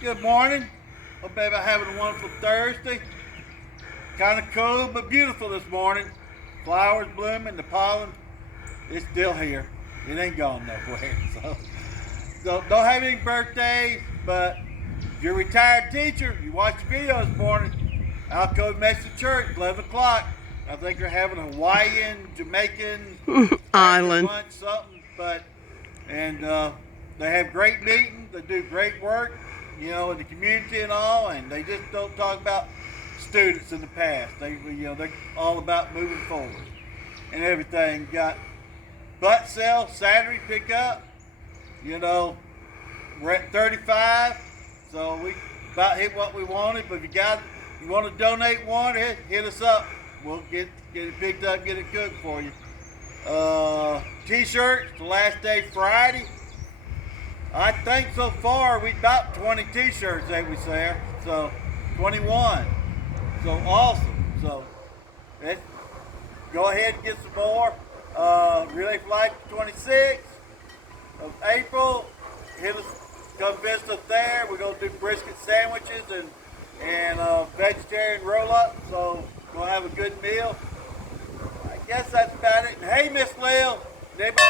Good morning. Hope everybody having a wonderful Thursday. Kind of cold but beautiful this morning. Flowers blooming, the pollen is still here. It ain't gone nowhere. So don't have any birthdays, but if you're a retired teacher, you watched the video this morning. Alcove Methodist Church, 11 o'clock. I think they're having a Hawaiian, Jamaican, Island. lunch, something. And they have great meetings. They do great work, in the community and all. And they just don't talk about students in the past. They're all about moving forward and everything. Got butt sale Saturday pickup. We're at 35, so we about hit what we wanted. But if you want to donate one, hit us up. We'll get it picked up, get it cooked for you. T-shirts, the last day Friday. I think so far we about 20 T-shirts that we sell. So 21. So awesome. So go ahead and get some more. Relay Flight 26th of April. Hit us, come visit us there. We're gonna do brisket sandwiches and vegetarian roll-up. So we'll have a good meal. I guess that's about it. And hey, Miss Lil, anybody